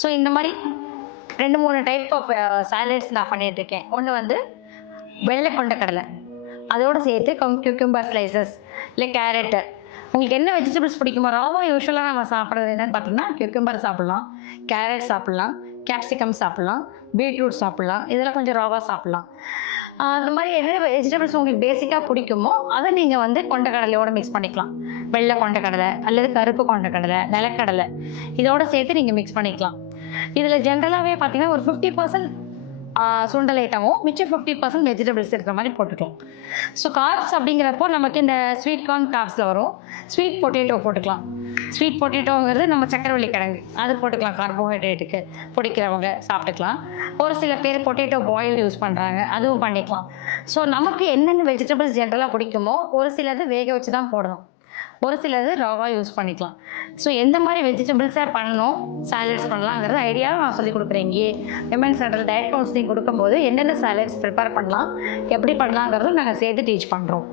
So இந்த மாதிரி 2-3 type of salads நான் பண்ணிகிட்ருக்கேன். ஒன்று வந்து வெள்ளை கொண்டக்கடலை, அதோடு சேர்த்து கியூக்கம்பர் ஸ்லைசஸ், இல்லை கேரட்டு, உங்களுக்கு என்ன வெஜிடபிள்ஸ் பிடிக்குமோ. ராவா யூஸ்வலாக நம்ம சாப்பிட்றது என்னென்னு பார்த்தோம்னா கியூக்கம்பர் சாப்பிட்லாம், கேரட் சாப்பிட்லாம், கேப்சிகம் சாப்பிட்லாம், பீட்ரூட் சாப்பிட்லாம், இதெல்லாம் கொஞ்சம் ராவா சாப்பிட்லாம். அந்த மாதிரி என்ன வெஜிடபிள்ஸ் உங்களுக்கு பேசிக்காக பிடிக்குமோ அதை நீங்கள் வந்து கொண்டக்கடலையோடு மிக்ஸ் பண்ணிக்கலாம். வெள்ளை கொண்டக்கடலை அல்லது கருப்பு கொண்டக்கடலை, நிலக்கடலை இதோட சேர்த்து நீங்கள் மிக்ஸ் பண்ணிக்கலாம். இதில் ஜென்ரலாகவே பார்த்தீங்கன்னா ஒரு 50% சுண்டல் ஐட்டமும் மிச்சம் 50% வெஜிடபிள்ஸ் இருக்கிற மாதிரி போட்டுக்கலாம். ஸோ கார்ப்ஸ் அப்படிங்கிறப்போ நமக்கு இந்த ஸ்வீட் கார்ன் கார்ப்ஸில் வரும். ஸ்வீட் பொட்டேட்டோ போட்டுக்கலாம். ஸ்வீட் பொட்டேட்டோங்கிறது நம்ம சக்கரவள்ளி கிழங்கு, அது போட்டுக்கலாம். கார்போஹைட்ரேட்டுக்கு பிடிக்கிறவங்க சாப்பிட்டுக்கலாம். ஒரு சில பேர் பொட்டேட்டோ பாயில் யூஸ் பண்ணுறாங்க, அதுவும் பண்ணிக்கலாம். ஸோ நமக்கு என்னென்ன வெஜிடபிள்ஸ் ஜென்ரலாக பிடிக்குமோ ஒரு சிலது வேக வச்சு தான் போடணும், ஒரு சிலது ராவா யூஸ் பண்ணிக்கலாம். ஸோ எந்த மாதிரி வெஜிடபிள்ஸாக பண்ணணும், சாலட்ஸ் பண்ணலாங்கிறது ஐடியாவை நான் சொல்லிக் கொடுக்குறேன். இங்கேயே விமென்ஸ் சென்டர் டயட் கவுன்சிலிங் கொடுக்கும்போது என்னென்ன சாலட்ஸ் ப்ரிப்பேர் பண்ணலாம், எப்படி பண்ணலாங்கிறதும் நாங்கள் சேர்த்து டீச் பண்ணுறோம்.